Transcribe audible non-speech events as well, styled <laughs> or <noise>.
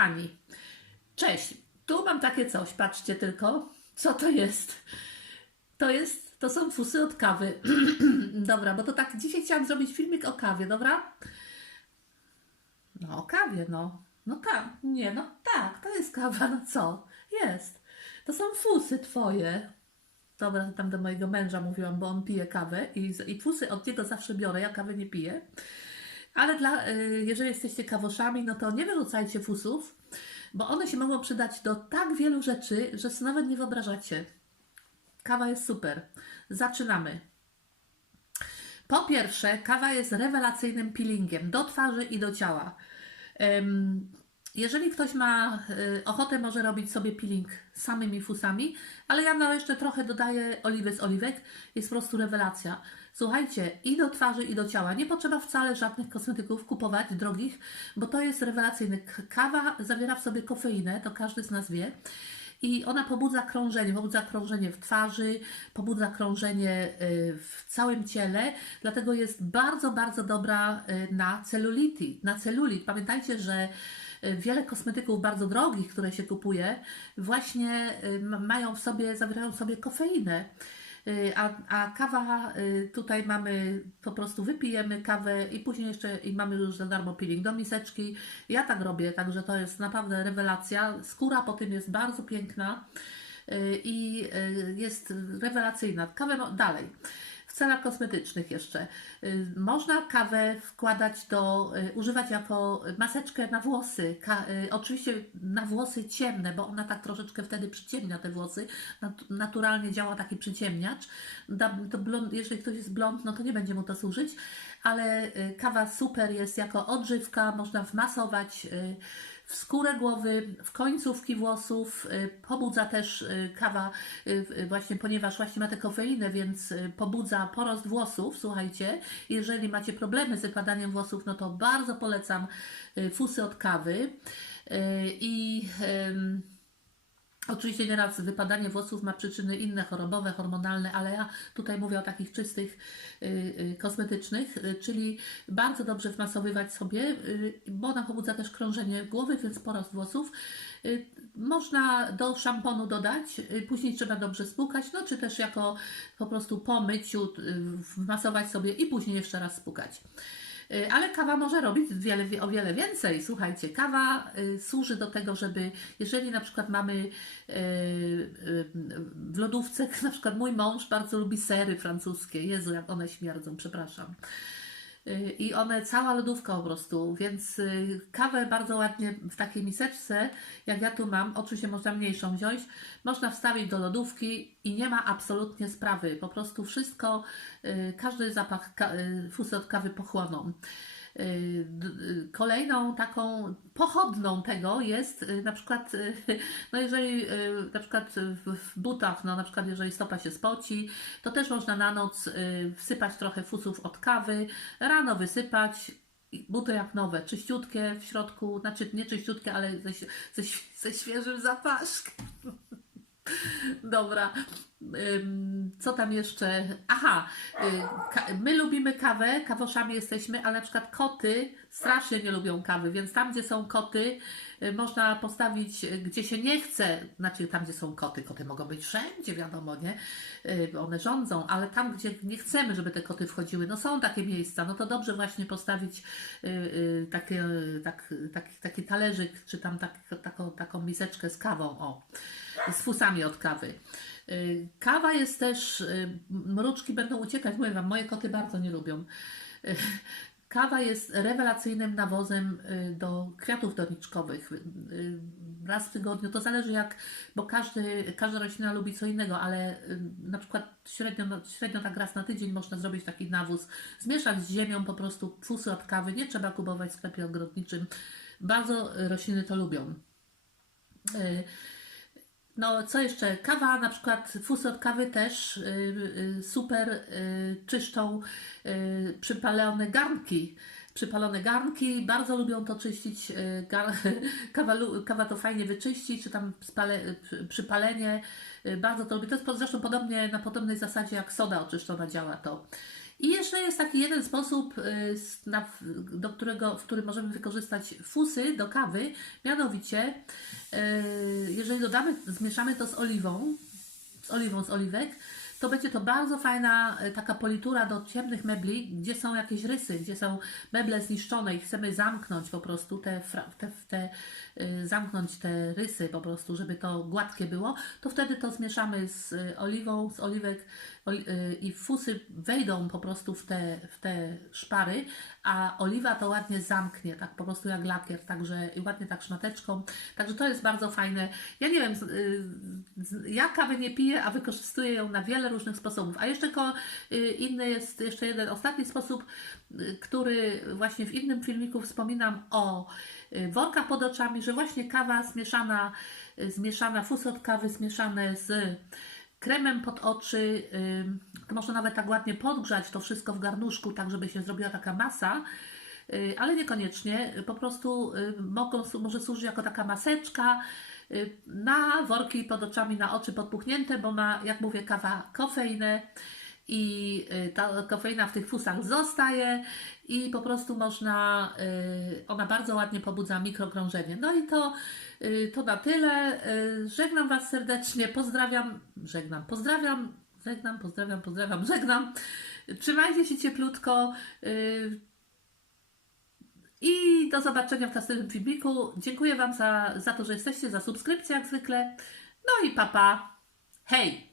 Kochani. Cześć. Tu mam takie coś, patrzcie tylko. Co to jest? To jest, to są fusy od kawy. <clears throat> dobra, bo to tak, dzisiaj chciałam zrobić filmik o kawie, dobra? No o kawie, no. No tak, nie, no tak, to jest kawa, no co? Jest. To są fusy twoje. Dobra, tam do mojego męża mówiłam, bo on pije kawę i, i fusy od niego zawsze biorę, ja kawę nie piję. Ale dla, y, jeżeli jesteście kawoszami, no to nie wyrzucajcie fusów, bo one się mogą przydać do tak wielu rzeczy, że sobie nawet nie wyobrażacie. Kawa jest super. Zaczynamy. Po pierwsze, kawa jest rewelacyjnym peelingiem do twarzy i do ciała. Jeżeli ktoś ma y, ochotę, może robić sobie peeling samymi fusami, ale ja no jeszcze trochę dodaję oliwy z oliwek. Jest po prostu rewelacja. Słuchajcie, i do twarzy, i do ciała. Nie potrzeba wcale żadnych kosmetyków kupować drogich, bo to jest rewelacyjny. Kawa zawiera w sobie kofeinę, to każdy z nas wie. I ona pobudza krążenie, pobudza krążenie w twarzy, pobudza krążenie y, w całym ciele, dlatego jest bardzo, bardzo dobra y, na celulity, na celulit. Pamiętajcie, że wiele kosmetyków bardzo drogich, które się kupuje, właśnie y, mają w sobie, zawierają w sobie kofeinę. Y, A, a kawa y, tutaj mamy, po prostu wypijemy kawę i później jeszcze i mamy już za darmo peeling do miseczki. Ja tak robię, także to jest naprawdę rewelacja. Skóra po tym jest bardzo piękna i jest rewelacyjna. Kawę dalej. Celach kosmetycznych jeszcze. Y, Można kawę wkładać do, y, używać jako maseczkę na włosy. Ka, y, oczywiście na włosy ciemne, bo ona tak troszeczkę wtedy przyciemnia te włosy. Nat- naturalnie działa taki przyciemniacz. Blond, jeżeli ktoś jest blond, no to nie będzie mu to służyć, ale kawa super jest jako odżywka, można wmasować w skórę głowy, w końcówki włosów. y, Pobudza też y, kawa, y, właśnie ponieważ właśnie ma tę kofeinę, więc pobudza porost włosów. Słuchajcie, jeżeli macie problemy z wypadaniem włosów, no to bardzo polecam fusy od kawy. I Oczywiście nieraz wypadanie włosów ma przyczyny inne, chorobowe, hormonalne, ale ja tutaj mówię o takich czystych, y, y, kosmetycznych, y, czyli bardzo dobrze wmasowywać sobie, y, bo ona pobudza też krążenie głowy, więc porost włosów. Y, Można do szamponu dodać, y, później trzeba dobrze spłukać, no czy też jako po prostu po myciu y, wmasować sobie i później jeszcze raz spłukać. Y, Ale kawa może robić wiele, wie- o wiele więcej. Słuchajcie, kawa y, służy do tego, żeby, jeżeli na przykład mamy y, w lodówce, <laughs> na przykład mój mąż bardzo lubi sery francuskie. Jezu, jak one śmierdzą, przepraszam. I one, cała lodówka po prostu, więc y, kawę bardzo ładnie w takiej miseczce, jak ja tu mam, oczywiście można mniejszą wziąć, można wstawić do lodówki i nie ma absolutnie sprawy. Po prostu wszystko, y, każdy zapach y, fusy od kawy pochłoną. Y, y, Kolejną taką pochodną tego jest y, na przykład, no jeżeli na przykład w, butach, no na przykład jeżeli stopa się spoci, to też można na noc wsypać trochę fusów od kawy, rano wysypać, buty jak nowe, czyściutkie w środku, znaczy nie czyściutkie, ale ze, ze, ze świeżym zapaszkiem. <laughs> Dobra. Co tam jeszcze? Aha, y, my lubimy kawę, kawoszami jesteśmy, ale na przykład koty strasznie nie lubią kawy, więc tam, gdzie są koty, y, można postawić, gdzie się nie chce, znaczy tam, gdzie są koty, koty mogą być wszędzie, wiadomo, nie? Y, One rządzą, ale tam, gdzie nie chcemy, żeby te koty wchodziły, no są takie miejsca, no to dobrze właśnie postawić takie, tak, taki, taki talerzyk, czy tam tak, taką, taką miseczkę z kawą, o z fusami od kawy. Y, Kawa jest też, y, mruczki będą uciekać, mówię Wam, moje koty bardzo nie lubią. Y, <laughs> Kawa jest rewelacyjnym nawozem do kwiatów doniczkowych. Raz w tygodniu, to zależy jak, bo każdy, każda roślina lubi co innego, ale na przykład średnio, no, średnio tak raz na tydzień można zrobić taki nawóz, zmieszać z ziemią po prostu fusy od kawy, nie trzeba kupować w sklepie ogrodniczym. Bardzo rośliny to lubią. Y, no, co jeszcze? Kawa, na przykład fusy od kawy też y, y, super y, czyszczą przypalone garnki. Przypalone garnki, bardzo lubią to czyścić. <laughs> kawa, kawa to fajnie wyczyścić, czy tam spale, przy- przypalenie. Bardzo to lubię. To jest zresztą podobnie na podobnej zasadzie jak soda oczyszczona działa to. I jeszcze jest taki jeden sposób, y, do którego, w którym możemy wykorzystać fusy do kawy, mianowicie y, jeżeli dodamy, zmieszamy to z oliwą, z oliwą z oliwek, to będzie to bardzo fajna e, taka politura do ciemnych mebli, gdzie są jakieś rysy, gdzie są meble zniszczone i chcemy zamknąć po prostu te, te, te y, zamknąć te rysy po prostu, żeby to gładkie było, to wtedy to zmieszamy z y, oliwą, z oliwek oli- i fusy wejdą po prostu w te, w te szpary, a oliwa to ładnie zamknie, tak po prostu jak lakier, także i ładnie tak szmateczką. Także to jest bardzo fajne. Ja nie wiem, ja kawy nie piję, a wykorzystuję ją na wiele różnych sposobów. A jeszcze ko, y, inny jest jeszcze jeden ostatni sposób, y, który właśnie w innym filmiku wspominam o y, workach pod oczami, że właśnie kawa zmieszana, zmieszana fusy od kawy zmieszane z kremem pod oczy, można nawet tak ładnie podgrzać to wszystko w garnuszku, tak żeby się zrobiła taka masa, ale niekoniecznie, po prostu y, mogą, może służyć jako taka maseczka y, na worki pod oczami, na oczy podpuchnięte, bo ma, jak mówię, kawa kofeinę i y, ta kofeina w tych fusach zostaje i po prostu można, y, ona bardzo ładnie pobudza mikrokrążenie. No i to, y, to na tyle. Y, Żegnam Was serdecznie, pozdrawiam, żegnam, pozdrawiam, żegnam, pozdrawiam, pozdrawiam, żegnam. Trzymajcie się cieplutko. I do zobaczenia w następnym filmiku. Dziękuję Wam za, za to, że jesteście, za subskrypcję jak zwykle. No i papa. Hej!